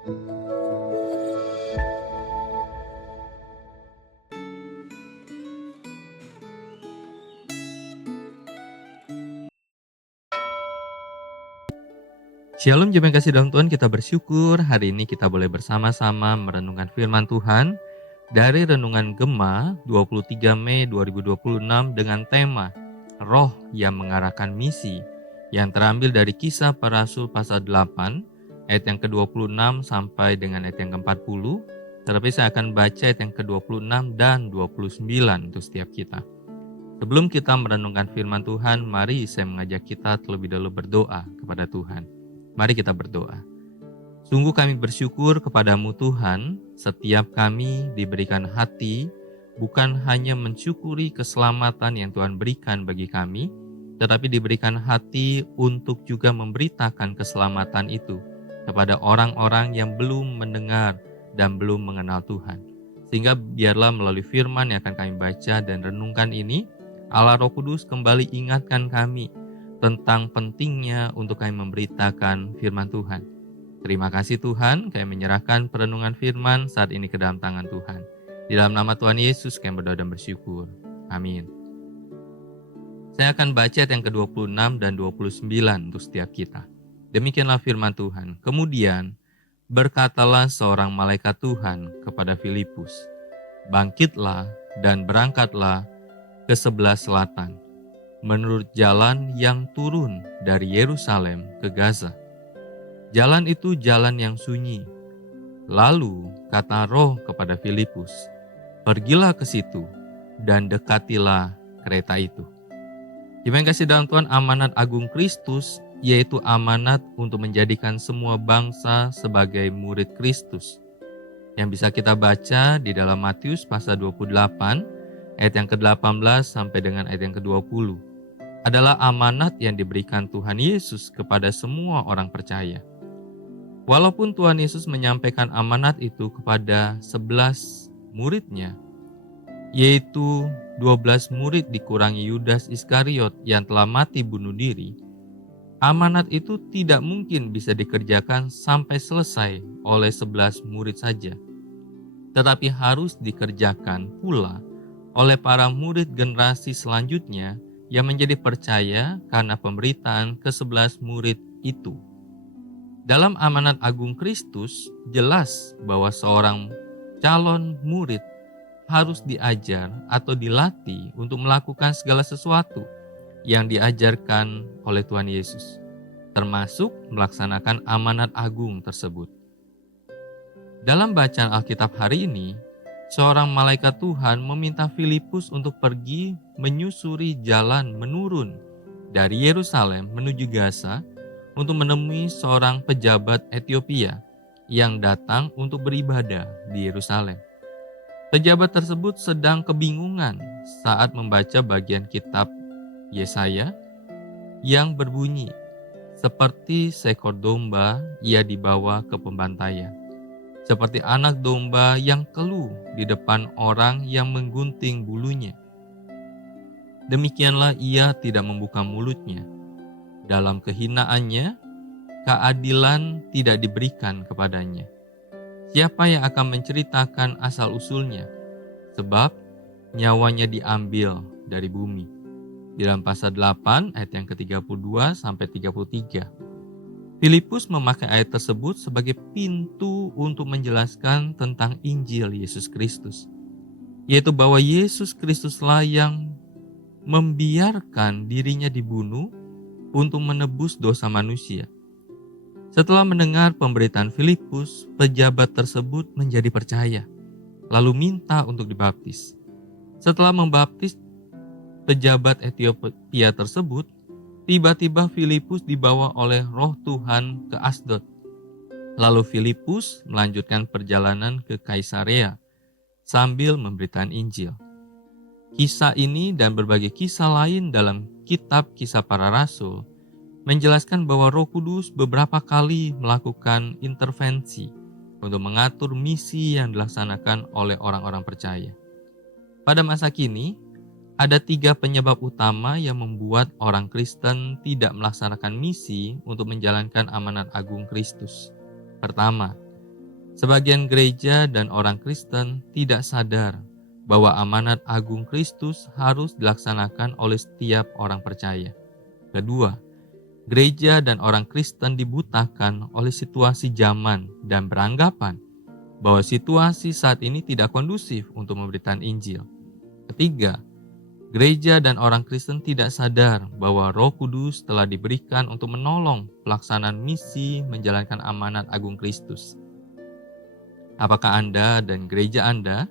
Shalom jemaat kasih dalam Tuhan, kita bersyukur hari ini kita boleh bersama-sama merenungkan firman Tuhan dari Renungan Gema 23 Mei 2026 dengan tema Roh yang mengarahkan misi yang terambil dari Kisah Para Rasul pasal 8 ayat yang ke-26 sampai dengan ayat yang ke-40. Tetapi saya akan baca ayat yang ke-26 dan 29 untuk setiap kita. Sebelum kita merenungkan firman Tuhan, mari saya mengajak kita terlebih dahulu berdoa kepada Tuhan. Mari kita berdoa. Sungguh kami bersyukur kepadamu Tuhan, setiap kami diberikan hati, bukan hanya mensyukuri keselamatan yang Tuhan berikan bagi kami, tetapi diberikan hati untuk juga memberitakan keselamatan itu kepada orang-orang yang belum mendengar dan belum mengenal Tuhan. Sehingga biarlah melalui firman yang akan kami baca dan renungkan ini, Allah Roh Kudus kembali ingatkan kami tentang pentingnya untuk kami memberitakan firman Tuhan. Terima kasih Tuhan, kami menyerahkan perenungan firman saat ini ke dalam tangan Tuhan. Di dalam nama Tuhan Yesus kami berdoa dan bersyukur. Amin. Saya akan baca ayat yang ke-26 dan 29 untuk setiap kita. Demikianlah firman Tuhan. Kemudian berkatalah seorang malaikat Tuhan kepada Filipus, "Bangkitlah dan berangkatlah ke sebelah selatan, menurut jalan yang turun dari Yerusalem ke Gaza. Jalan itu jalan yang sunyi." Lalu kata Roh kepada Filipus, "Pergilah ke situ dan dekatilah kereta itu." Jemaat kasih dalam Tuhan, amanat agung Kristus yaitu amanat untuk menjadikan semua bangsa sebagai murid Kristus. Yang bisa kita baca di dalam Matius pasal 28 ayat yang ke-18 sampai dengan ayat yang ke-20. Adalah amanat yang diberikan Tuhan Yesus kepada semua orang percaya. Walaupun Tuhan Yesus menyampaikan amanat itu kepada 11 muridnya, yaitu 12 murid dikurangi Yudas Iskariot yang telah mati bunuh diri, amanat itu tidak mungkin bisa dikerjakan sampai selesai oleh 11 murid saja, tetapi harus dikerjakan pula oleh para murid generasi selanjutnya yang menjadi percaya karena pemberitaan ke-11 murid itu. Dalam amanat agung Kristus, jelas bahwa seorang calon murid harus diajar atau dilatih untuk melakukan segala sesuatu yang diajarkan oleh Tuhan Yesus, termasuk melaksanakan amanat agung tersebut. Dalam bacaan Alkitab hari ini, seorang malaikat Tuhan meminta Filipus untuk pergi menyusuri jalan menurun dari Yerusalem menuju Gaza untuk menemui seorang pejabat Ethiopia yang datang untuk beribadah di Yerusalem. Pejabat tersebut sedang kebingungan saat membaca bagian kitab Yesaya yang berbunyi, "Seperti seekor domba ia dibawa ke pembantaian, seperti anak domba yang keluh di depan orang yang menggunting bulunya. Demikianlah ia tidak membuka mulutnya. Dalam kehinaannya, keadilan tidak diberikan kepadanya. Siapa yang akan menceritakan asal-usulnya? Sebab nyawanya diambil dari bumi." Di dalam pasal 8 ayat yang ke-32 sampai 33. Filipus memakai ayat tersebut sebagai pintu untuk menjelaskan tentang Injil Yesus Kristus, yaitu bahwa Yesus Kristuslah yang membiarkan dirinya dibunuh untuk menebus dosa manusia. Setelah mendengar pemberitaan Filipus, pejabat tersebut menjadi percaya, lalu minta untuk dibaptis. Setelah membaptis pejabat Ethiopia tersebut, tiba-tiba Filipus dibawa oleh Roh Tuhan ke Asdod. Lalu Filipus melanjutkan perjalanan ke Kaisarea sambil memberitakan Injil. Kisah ini dan berbagai kisah lain dalam kitab Kisah Para Rasul menjelaskan bahwa Roh Kudus beberapa kali melakukan intervensi untuk mengatur misi yang dilaksanakan oleh orang-orang percaya. Pada masa kini, ada 3 penyebab utama yang membuat orang Kristen tidak melaksanakan misi untuk menjalankan amanat agung Kristus. Pertama, Sebagian gereja dan orang Kristen tidak sadar bahwa amanat agung Kristus harus dilaksanakan oleh setiap orang percaya. Kedua, gereja dan orang Kristen dibutakan oleh situasi zaman dan beranggapan bahwa situasi saat ini tidak kondusif untuk memberitakan Injil. Ketiga, gereja dan orang Kristen tidak sadar bahwa Roh Kudus telah diberikan untuk menolong pelaksanaan misi menjalankan amanat agung Kristus. Apakah Anda dan gereja Anda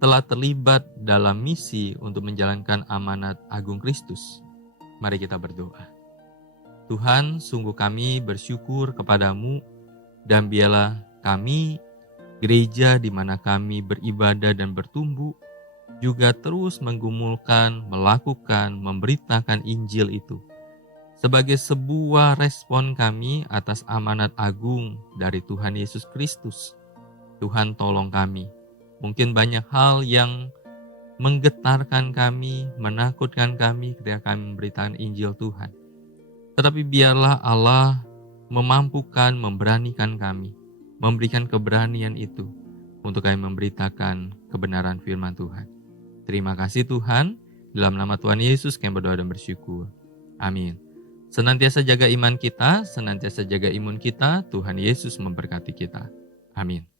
telah terlibat dalam misi untuk menjalankan amanat agung Kristus? Mari kita berdoa. Tuhan, sungguh kami bersyukur kepadamu, dan biarlah kami, gereja di mana kami beribadah dan bertumbuh, juga terus menggumulkan, melakukan, memberitakan Injil itu sebagai sebuah respon kami atas amanat agung dari Tuhan Yesus Kristus. Tuhan, tolong kami. Mungkin banyak hal yang menggetarkan kami, menakutkan kami ketika kami memberitakan Injil Tuhan. Tetapi biarlah Allah memampukan, memberanikan kami, memberikan keberanian itu untuk kami memberitakan kebenaran firman Tuhan. Terima kasih Tuhan, dalam nama Tuhan Yesus kami berdoa dan bersyukur. Amin. Senantiasa jaga iman kita, senantiasa jaga imun kita, Tuhan Yesus memberkati kita. Amin.